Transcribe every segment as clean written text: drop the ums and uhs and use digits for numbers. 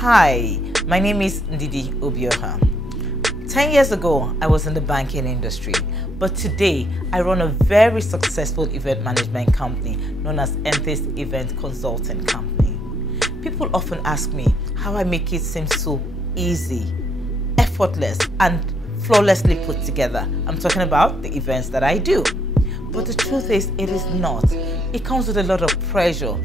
Hi, my name is Ndidi Obioha. 10 years ago, I was in the banking industry, but today I run a very successful event management company known as Enthys Event Consulting Company. People often ask me how I make it seem so easy, effortless, and flawlessly put together. I'm talking about the events that I do. But the truth is, it is not. It comes with a lot of pressure,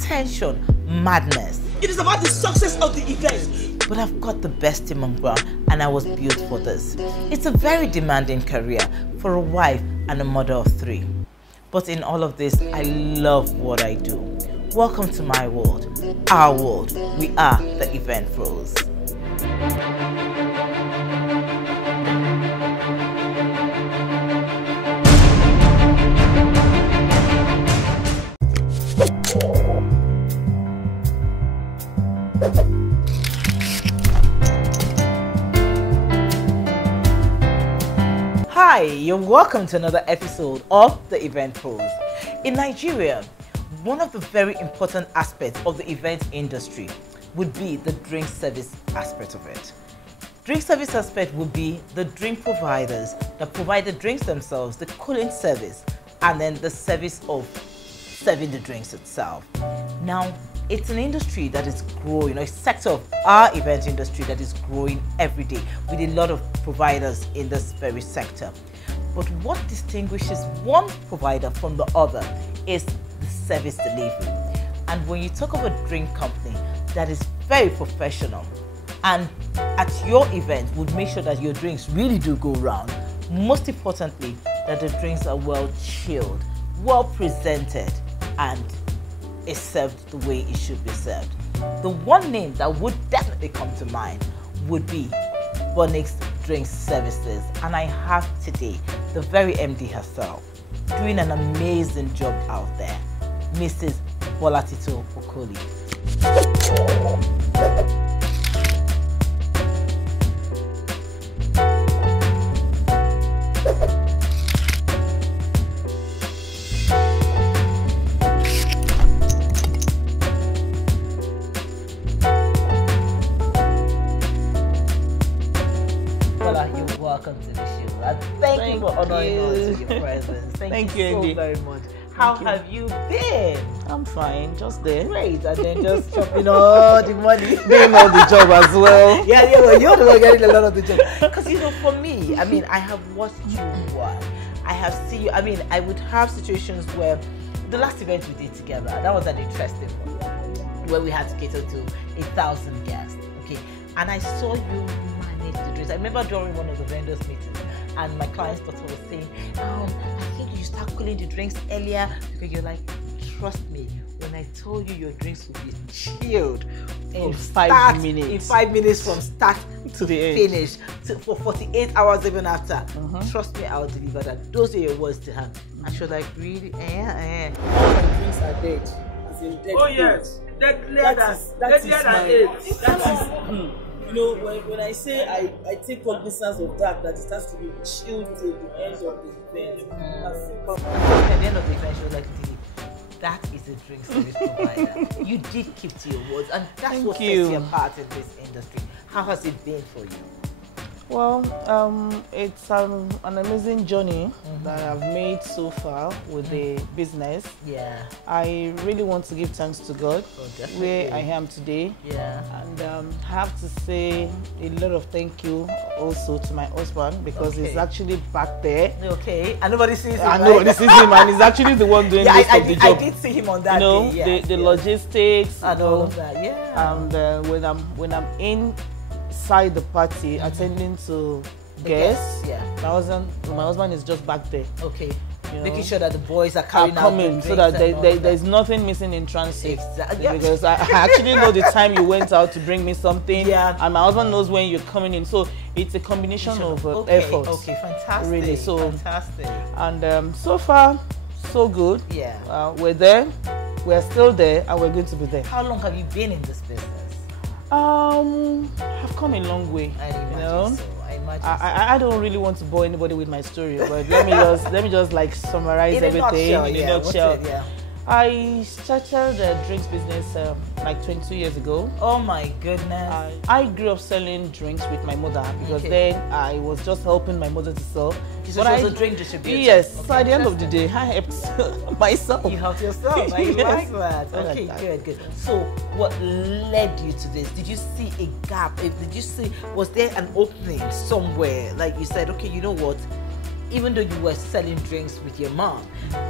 tension, madness. It is about the success of the event. But I've got the best team on ground and I was built for this. It's a very demanding career for a wife and a mother of 3. But in all of this, I love what I do. Welcome to my world, our world. We are the event pros. Hi, you're welcome to another episode of the Event Pros. In Nigeria, one of the very important aspects of the event industry would be the drink service aspect of it. Drink service aspect would be the drink providers that provide the drinks themselves, the cooling service, and then the service of serving the drinks itself. Now, it's an industry that is growing, a sector of our event industry that is growing every day with a lot of providers in this very sector. But what distinguishes one provider from the other is the service delivery. And when you talk of a drink company that is very professional and at your event would make sure that your drinks really do go round, most importantly, that the drinks are well chilled, well presented, and is served the way it should be served. The one name that would definitely come to mind would be Bonix Drink Services, and I have today the very MD herself doing an amazing job out there, Mrs. Bolatito Okoli. Welcome to the show. And thank you for honoring us with your presence. Thank you so very much. How have you been? I'm fine, just there. Great, and then just chopping all the money. Doing all the job as well. Yeah, well, you're the one getting a lot of the job. Because, for me, I have watched you work. I have seen you, I would have situations where the last event we did together, that was an interesting one, where we had to cater to 1,000 guests, okay? And I saw you manage the drinks. I remember during one of the vendors meetings, and my client's daughter was saying, I think you should start cooling the drinks earlier, because you're like, trust me, when I told you your drinks would be chilled in 5 minutes. In 5 minutes from start to the end. Finish, for 48 hours even after. Trust me, I'll deliver that. Those are your words to her. And she was like, really? All my drinks are dead. As in dead. Oh yes. That is when I say I take cognizance of that it has to be chilled till the end of the event. At the end of the event, she was like, that is a drink service provider. You did keep to your words, and that's what sets you apart in this industry. How has it been for you? Well, it's an amazing journey that I've made so far with the business. Yeah. I really want to give thanks to God where I am today. Yeah. And I have to say a lot of thank you also to my husband, because he's actually back there. Okay. And nobody sees him. And nobody sees him, and he's actually the one doing this of the job. I did see him on that day. Yes, the logistics and all of that. Yeah. And when I'm inside the party attending to guests, my husband is just back there. Okay. Making sure that the boys are coming so that there's nothing missing in transit. Exactly. Because I actually know the time you went out to bring me something, and my husband knows when you're coming in. So it's a combination of efforts. Okay, fantastic. Really, so fantastic. And so far, so good. Yeah. We're there. We're still there, and we're going to be there. How long have you been in this business? I've come a long way. I imagine so. I don't really want to bore anybody with my story, but let me just like summarize everything in a nutshell. I started the drinks business like 22 years ago. Oh my goodness. I grew up selling drinks with my mother because then I was just helping my mother to sell. So she was a drink distributor? Yes. Okay, so at the end of the day, I helped myself. You helped yourself. I like that. Okay, like that. Good. So what led you to this? Did you see a gap? Did you see, was there an opening somewhere? Like you said, okay, you know what? Even though you were selling drinks with your mom,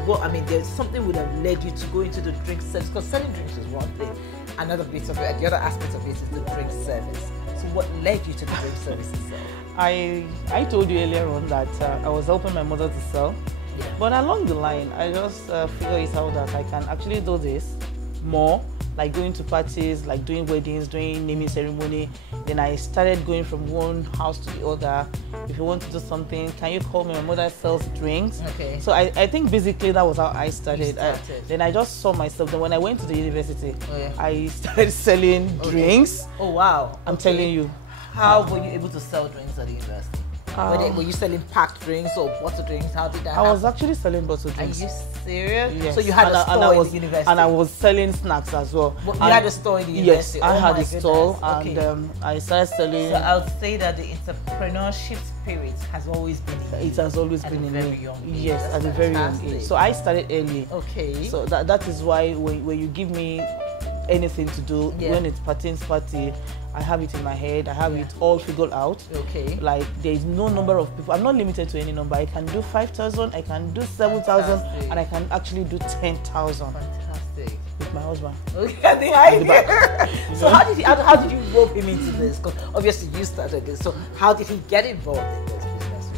well, I mean, there's something would have led you to go into the drink service, because selling drinks is one thing. Another bit of it, the other aspect of it is the drink service. So what led you to the drink service itself? I told you earlier on that I was helping my mother to sell. Yeah. But along the line, I just figured it out that I can actually do this more, like going to parties, like doing weddings, doing naming ceremony. Then I started going from one house to the other. If you want to do something, can you call me? My mother sells drinks. Okay. So I think basically that was how I started. Then I just saw myself. Then when I went to the university, I started selling drinks. Oh wow! I'm telling you. How were you able to sell drinks at the university? Were you selling packed drinks or bottled drinks? How did that happen? I was actually selling bottled drinks. Are you serious? Yes. So you had a store in the university? And I was selling snacks as well. You had a store in the university? Yes, I had a store and I started selling. So I would say that the entrepreneurship spirit has always been in you. It has always been in me. At a very young age. Yes, at a very young age. So I started early. Okay. So that is why when you give me anything to do, when it pertains party, I have it in my head. I have it all figured out. Okay. Like there is no number of people. I'm not limited to any number. I can do 5,000. I can do 7,000, and I can actually do 10,000. Fantastic. With my husband. Okay, the idea. So how did you rope him into this? Because obviously you started this. So how did he get involved in this business?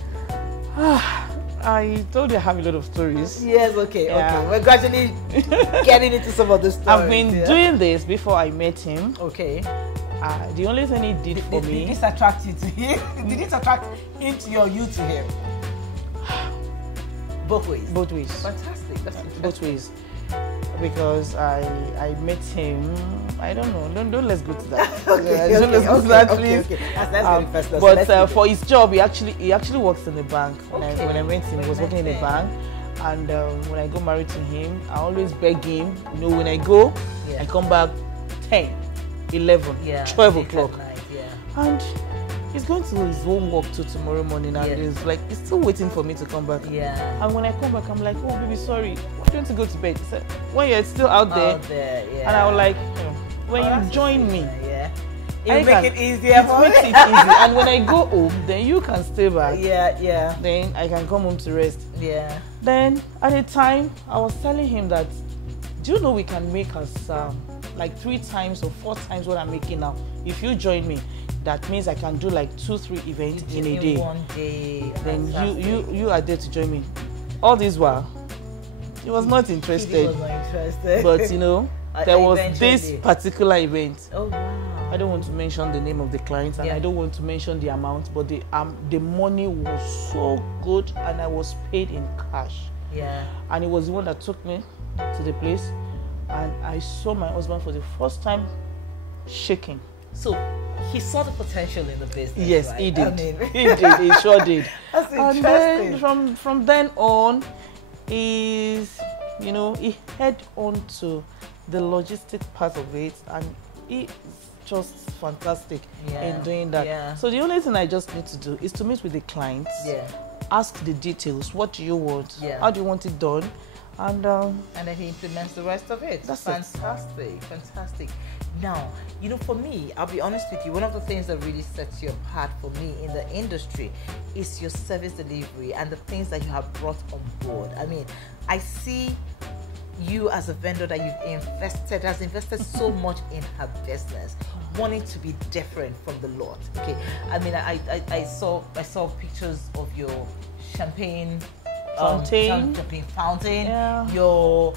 I told you I have a lot of stories. Yes, okay. We're gradually getting into some of the stories. I've been doing this before I met him. Okay. The only thing he did for me... Did this attract you to him? Did it attract him to you or you to him? Both ways? Both ways. Fantastic. That's interesting. Both ways. Because I met him... I don't know. Don't let's go to that. Let's go to that, please. Let's go but for his job, he actually works in the bank. When I met him, he was working in the bank. And when I got married to him, I always beg him. You know, when I go, I come back 10, 11, 12 o'clock. And he's going to his own work till tomorrow morning, and he's still waiting for me to come back. And when I come back, I'm like, oh baby, sorry, why don't you go to bed? He said, well, you're still out there. And I was like, when you join me, it make it easier for me. It makes it easy. And when I go home, then you can stay back. Then I can come home to rest. Then at the time, I was telling him that, do you know we can make us like 3 times or 4 times what I'm making now? If you join me, that means I can do like 2-3 events in a day. One day. Then you are there to join me. All this while, he was not interested. He was not interested. But you know, there was this particular event. Oh wow. I don't want to mention the name of the client, and I don't want to mention the amount, but the money was so good, and I was paid in cash. And it was the one that took me to the place, and I saw my husband for the first time shaking. So he saw the potential in the business. Yes, right? he did. He sure did. That's interesting. And then from then on, he head on to the logistic part of it, and he's just fantastic in doing that. So the only thing I just need to do is to meet with the clients, ask the details. What do you want? How do you want it done? And then he implements the rest of it. That's fantastic. Fantastic. Now, for me, I'll be honest with you, one of the things that really sets you apart for me in the industry is your service delivery and the things that you have brought on board. I mean, I see you as a vendor that has invested so much in her business, wanting to be different from the lot. Okay, I mean, I saw pictures of your champagne fountain. Your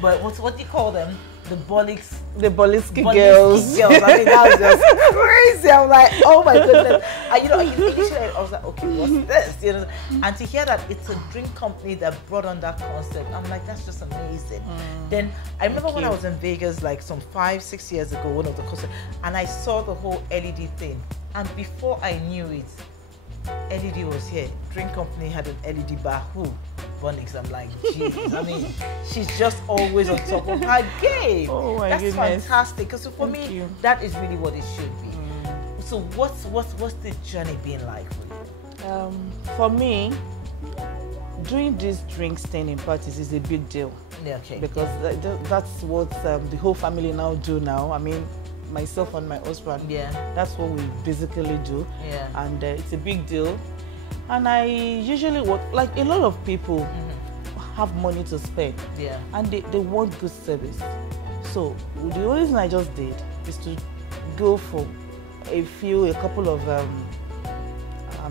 what do you call them? The Bolitsky girls. I mean, that was just crazy. I'm like, oh my goodness. Initially I was like, okay, what's this? And to hear that it's a drink company that brought on that concept, I'm like, that's just amazing. Then I remember when I was in Vegas, like some 5-6 years ago, one of the concerts, and I saw the whole LED thing. And before I knew it, LED was here. Drink company had an LED bar. Who Bunnings. I'm like, geez, I mean, she's just always on top of her game. Oh my That's goodness. fantastic. Because for Thank me, you. that is really what it should be. So what's the journey been like for you? For me, doing these drink staining parties is a big deal. Yeah, okay. Because that's what the whole family now do now. I mean, myself and my husband. Yeah. That's what we basically do. Yeah. And it's a big deal. And I usually like a lot of people have money to spend. Yeah. And they want good service. So the only thing I just did is to go for a couple of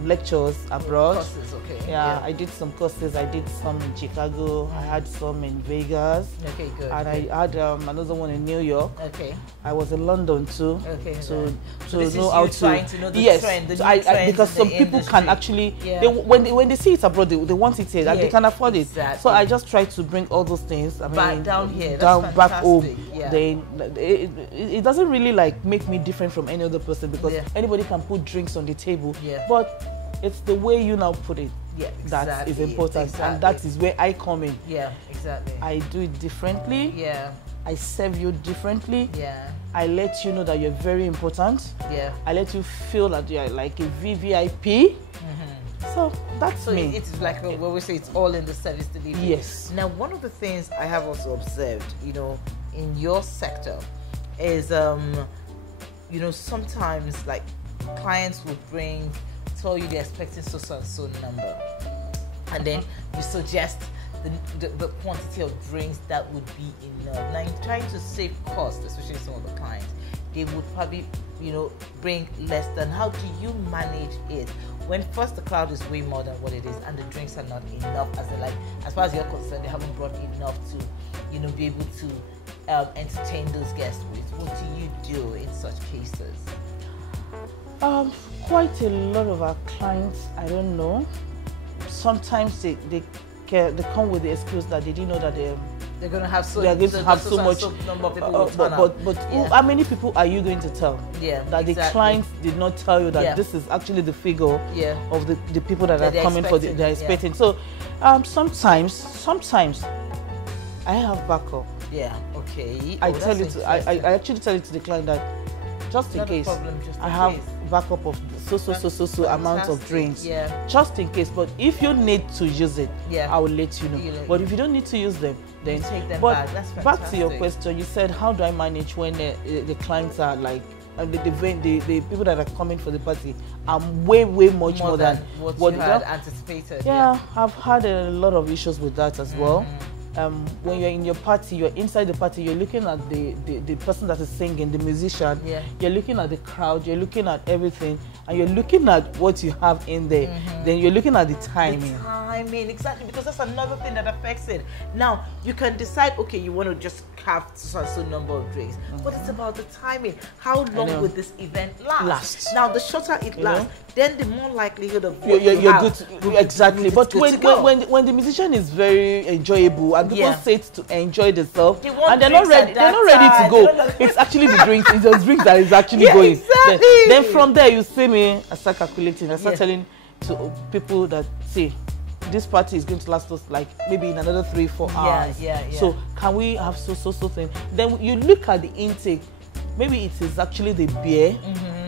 lectures abroad. Courses, okay. Yeah, I did some courses. I did some in Chicago. I had some in Vegas. Okay, good. And I had another one in New York. Okay. I was in London too. Okay. So this know is how you trying to know the yes, trend, the so new trends because in some the people industry. can actually Yeah. when they see it abroad, they want it here and they can afford exactly. it. So I just try to bring all those things. I mean, Back down here, down back home. Yeah. It doesn't really like make me different from any other person because anybody can put drinks on the table. Yeah. But it's the way you now put it. Yeah, That is important, exactly. and that is where I come in. Yeah, exactly. I do it differently. Yeah. I serve you differently. Yeah. I let you know that you're very important. Yeah. I let you feel that you're like a VVIP. So that's So me. it's like what we say, it's all in the service delivery. Yes. Now, one of the things I have also observed, in your sector is, sometimes like clients will tell you they're expecting so and so number, and then you suggest the quantity of drinks that would be enough. Now, in trying to save costs, especially some of the clients, they would probably, bring less than. How do you manage it when first the crowd is way more than what it is and the drinks are not enough? As far as you're concerned, they haven't brought enough to, be able to entertain those guests with. What do you do in such cases? Quite a lot of our clients, I don't know. Sometimes they come with the excuse that they didn't know that they're going to have so much number of people will turn up. But how many people are you going to tell? Yeah, that the clients did not tell you that this is actually the figure of the people that are coming for they're expecting. So sometimes I have backup. Yeah. Okay. I actually tell it to the client that just in case I have backup of so amount of drinks. Yeah. Just in case. But if you need to use it, I will let you know. But if you don't need to use them, then you take them back. That's fantastic. Back to your question, you said how do I manage when the clients are like the people that are coming for the party are way much more than what you had anticipated. Yeah, I've had a lot of issues with that as well. When you're in your party, you're inside the party, you're looking at the person that is singing, the musician, you're looking at the crowd, you're looking at everything, and you're looking at what you have in there. Then you're looking at the timing. Exactly, because that's another thing that affects it. Now, you can decide, okay, you want to just have so number of drinks, but it's about the timing. How long would this event last? Now, the shorter it lasts, then the more likelihood of you're good to, exactly. But when the musician is very enjoyable and people sit to enjoy themselves and they're not ready to go, it's actually the drinks. It's the drinks that is actually going. Exactly. Then from there you see me. I start calculating. I start telling to people that this party is going to last us like maybe in another 3-4 hours. So can we have so thing? Then you look at the intake. Maybe it is actually the beer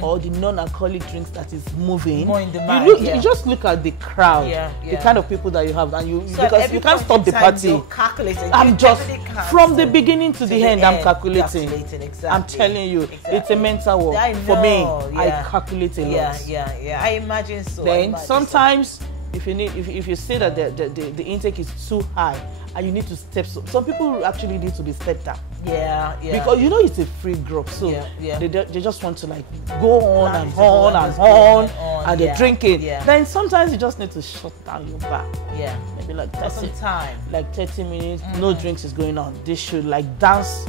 or the non-alcoholic drinks that is moving. More in demand. You just look at the crowd, the kind of people that you have, and because you can't stop the party. I'm just from the beginning to the end. I'm calculating. Exactly. I'm telling you, it's a mental work for me. I calculate a lot. I imagine so. Then sometimes if you say that the intake is too high and you need to step, some people actually need to be stepped up. Because it's a free group, so they just want to like go on and they're drinking. Then sometimes you just need to shut down your bar. Maybe like 30 minutes, no drinks is going on. They should like dance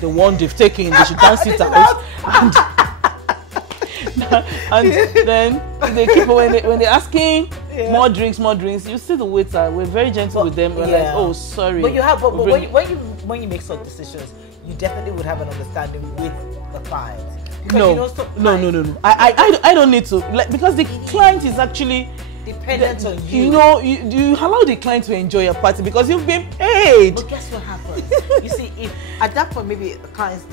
the one they've taken. They should dance it out. And then they keep when they're asking more drinks. You see the waiter. We're very gentle with them. We're like, oh, sorry. But when you make such decisions, you definitely would have an understanding with the client. No. I don't need to, because the client is actually dependent on you. You know, you allow the client to enjoy your party because you've been paid. But guess what happens? You see, if at that point maybe the client's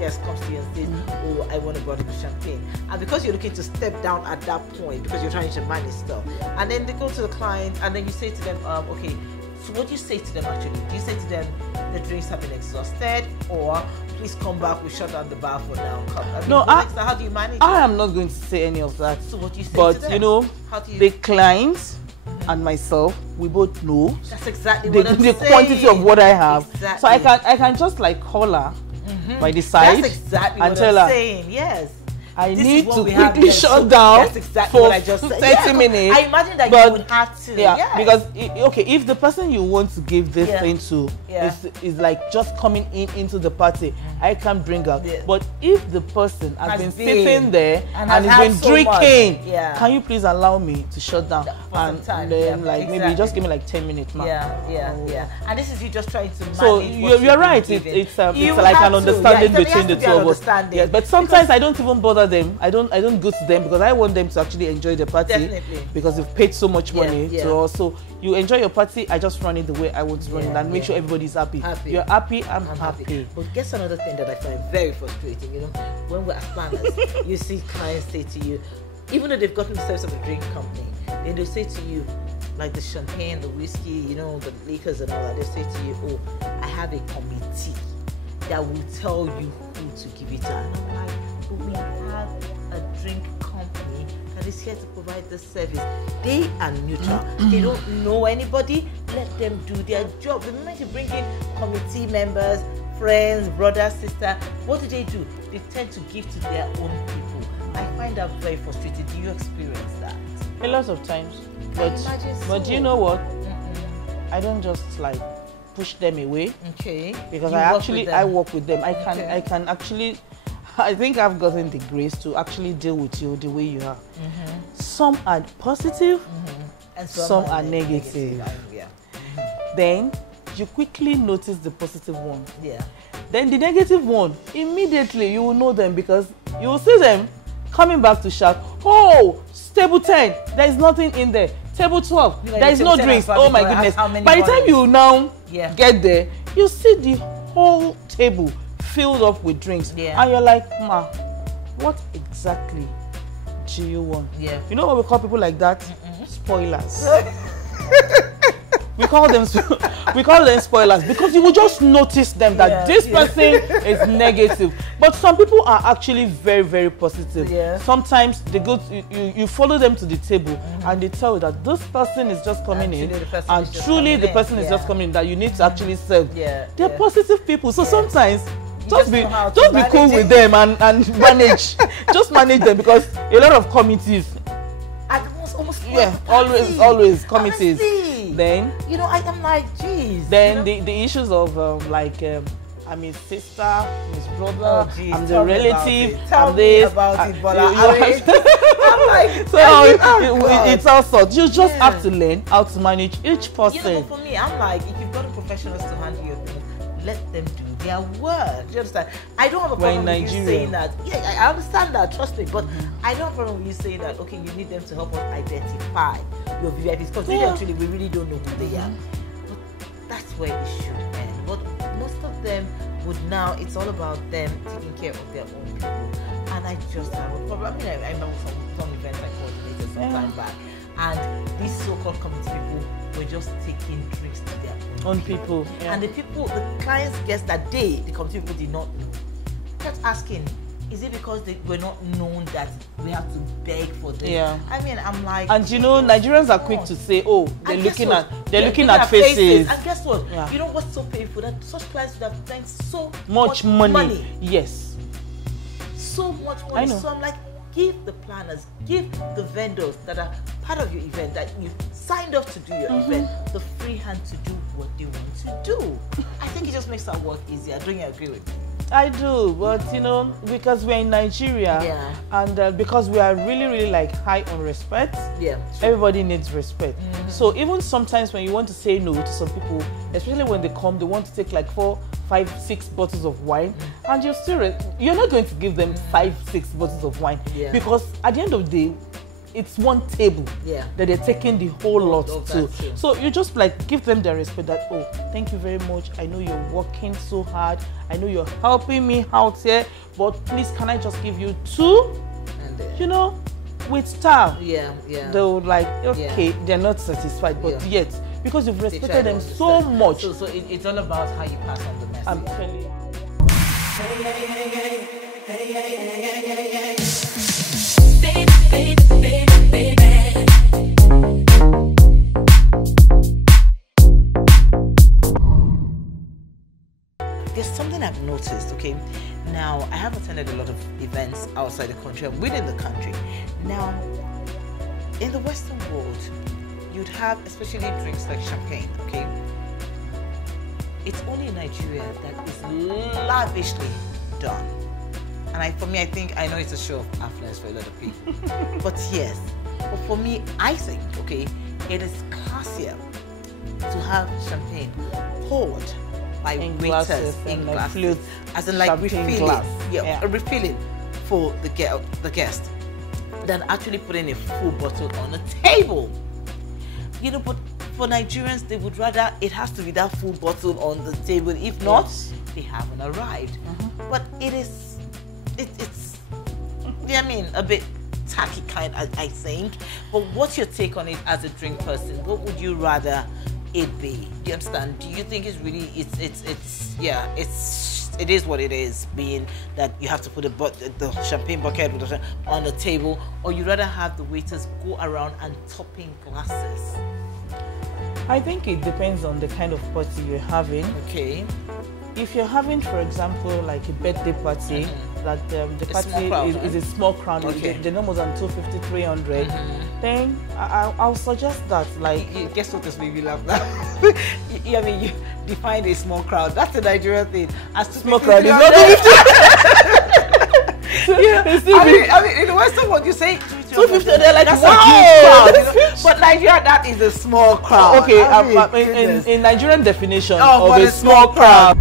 guest comes to you and says, "Oh, I want a bottle of champagne," and because you're looking to step down at that point because you're trying to manage stuff, and then they go to the client and then you say to them, "Okay." So what do you say to them actually? Do you say to them, the drinks have been exhausted, or please come back, we shut down the bar for now? How do you manage I am not going to say any of that. So what do you say but to them? You know, how do you... the clients and myself, we both know that's exactly what I'm the saying. quantity of what I have. Exactly. So I can just like call her by the side. That's exactly and what tell I'm her, saying. Yes. I need to quickly shut down for 30 minutes. I imagine that you would have to. Yeah, yes. because okay, if the person you want to give this thing to is like just coming into the party, I can bring her. Yeah. But if the person has been sitting there and has been drinking, can you please allow me to shut down? And then maybe just give me like 10 minutes, ma'am. Yeah. And this is you just trying to manage. So you're right. It's like an understanding between the two of us. Yes, but sometimes I don't even bother them. I don't go to them because I want them to actually enjoy the party. Definitely. Because they've paid so much money to also you enjoy your party. I just run it the way I want to run it and make sure everybody's happy. You're happy, I'm happy. But guess another thing that I find very frustrating, you know, when we're as planners, you see clients say to you, even though they've gotten the service of a drink company, then they'll say to you, like the champagne, the whiskey, you know, the liquors and all that, they'll say to you, "Oh, I have a committee that will tell you who to give it to." And I'm like, but we have a drink company that is here to provide the service. They are neutral. They don't know anybody. Let them do their job. The moment you bring in committee members, friends, brothers, sisters, what do? They tend to give to their own people. I find that very frustrating. Do you experience that? A lot of times. But do you know what? I don't just like push them away. Okay. Because I work with them. I can actually, I think I've gotten the grace to actually deal with you the way you are. Some are positive and some are negative. Then you quickly notice the positive one. Yeah. Then the negative one, immediately you will know them because you will see them coming back to shout, "Oh, table 10, there is nothing in there. Table 12, there is no drinks." Oh my goodness. By the time you now get there, you see the whole table filled up with drinks. And you're like, "Ma, what exactly do you want?" You know what we call people like that? Spoilers. We call them spoilers because you will just notice them that this person is negative. But some people are actually very, very positive. Sometimes they go to, you follow them to the table and they tell you that this person is just coming in and truly the person is just coming in that you need to actually serve. They're positive people. So sometimes just be cool with them and manage. Just manage them because a lot of committees. Always committees. Honestly, then you know, I'm like, geez. Then the issues of I'm his sister, his brother, I'm the relative, Tell me about it, Bola. I'm like, so it's all sorts. You just have to learn how to manage each person. You know, for me, I'm like, if you've got professionals to handle your things, let them do their work. Do you understand? I don't have a problem with you saying that. Yeah, I understand that. Trust me, but I don't have a problem with you saying that. Okay, you need them to help us identify your VIPs because actually we really don't know who they are. But that's where it should end. But most of them would now. It's all about them taking care of their own people, and I just have a problem. I mean, I remember some events I coordinated some time back, and these so-called community people were just taking drinks to their own people. And the clients guess that the community people did not know. Kept asking, is it because they were not known that we have to beg for this? I mean, I'm like, and you know, Nigerians are quick to say, "Oh, they're looking at faces." And guess what? You know what's so painful? That such clients would have spent so much money. Yes. So much money. I know. So I'm like, give the planners, give the vendors that are part of your event, that you signed up to do your event, the free hand to do what they want to do. I think it just makes our work easier. Don't you agree with me? I do, but you know, because we're in Nigeria and because we are really, really like high on respect, everybody needs respect. So even sometimes when you want to say no to some people, especially when they come, they want to take like 4, 5, 6 bottles of wine, and you're not going to give them 5, 6 bottles of wine because at the end of the day, it's one table that they're taking the whole lot to. So you just like give them their respect that, oh, thank you very much. I know you're working so hard. I know you're helping me out here, but please can I just give you 2? And you know, with style. They'll like, okay, they're not satisfied, but yet because you've respected them so much. So it's all about how you pass on the message. I'm telling you. There's something I've noticed, okay? Now, I have attended a lot of events outside the country and within the country. Now, in the Western world, you'd have especially drinks like champagne, okay? It's only in Nigeria that is lavishly done. And for me, I think, I know it's a show of affluence for a lot of people. But yes, but for me, I think, okay, it is classier to have champagne poured by in waiters glasses, in like glasses, as in like refilling, refilling for the guest, than actually putting a full bottle on the table. You know, but for Nigerians, they would rather it has to be that full bottle on the table. If not, they haven't arrived. But it's I mean, a bit tacky kind, I think. But what's your take on it as a drink person? What would you rather it be? Do you understand? Do you think it's really it is what it is, being that you have to put the champagne bucket on the table, or you rather have the waiters go around and topping glasses? I think it depends on the kind of party you're having. Okay. If you're having, for example, like a birthday party, that the party is a small crowd, they're no more than 250, 300, then I'll suggest that, like... Guess what this made me laugh now? I mean, you define a small crowd. That's a Nigerian thing. As small crowd is not I mean, in the Western world, you say 250, they're like, that's wow! A huge crowd, you know? But Nigeria, that is a small crowd. Okay, in Nigerian definition of a small crowd.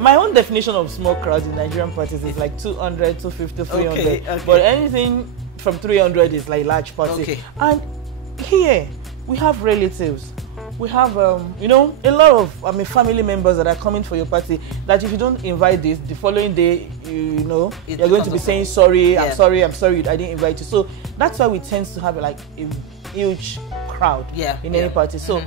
My own definition of small crowds in Nigerian parties is like 200, 250, 300. Okay. But anything from 300 is like large party. Okay. And here, we have relatives. We have, you know, a lot of family members that are coming for your party, that if you don't invite this, the following day, you know, you're going to be saying, sorry, I'm sorry, I didn't invite you. So that's why we tend to have like a huge crowd in any party. So,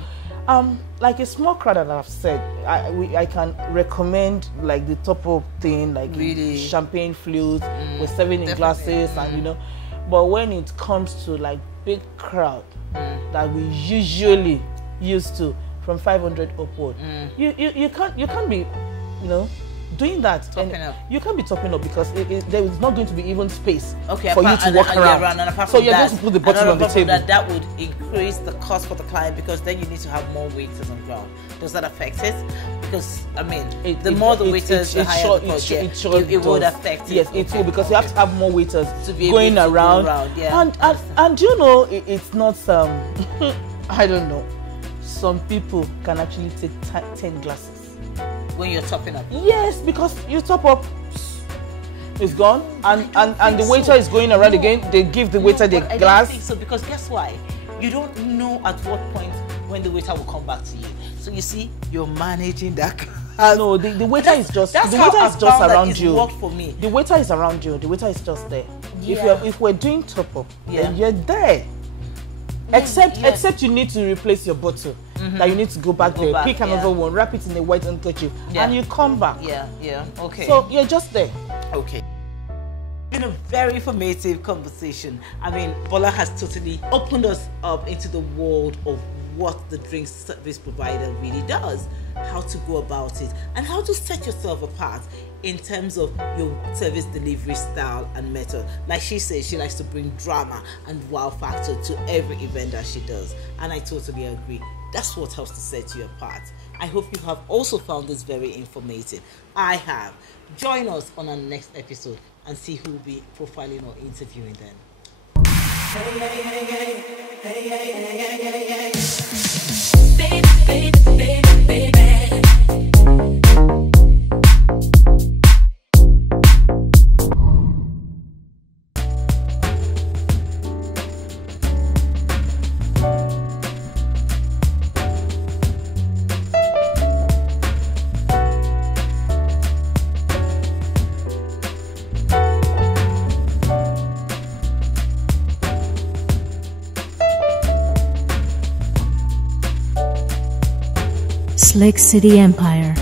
like a small crowd that I've said, I can recommend like the top up thing, like really? Champagne flutes, we're serving in glasses, and you know. But when it comes to like big crowd that we usually used to, from 500 upward, you can't be, you know, doing that. You can't be topping up because there is not going to be even space for you to walk around. So you're going to put the bottle on the table. That would increase the cost for the client, because then you need to have more waiters on ground. Does that affect it? Because I mean, the more the waiters, the higher the cost. It would affect it. Yes, it will, because you have to have more waiters going around. And you know, it's not I don't know. Some people can actually take 10 glasses. When you're topping up? Yes, because you top up, it's gone, and the waiter is going around again. They give the waiter the glass. I don't think so, because guess why? You don't know at what point when the waiter will come back to you. So you see, you're managing that. No, the waiter is just around you. Worked for me. The waiter is around you. The waiter is just there. If we're doing top up, then you're there. Except you need to replace your bottle. That you need to go back there, pick another one, wrap it in a white handkerchief, and you come back. Okay. So you're just there. Okay. It's been a very informative conversation. I mean, Bola has totally opened us up into the world of what the drink service provider really does, how to go about it, and how to set yourself apart in terms of your service delivery style and method. Like she says, she likes to bring drama and wow factor to every event that she does, and I totally agree. That's what helps to set you apart. I hope you have also found this very informative. I have. Join us on our next episode and see who will be profiling or interviewing then. Baby, baby, baby. Slick City Empire.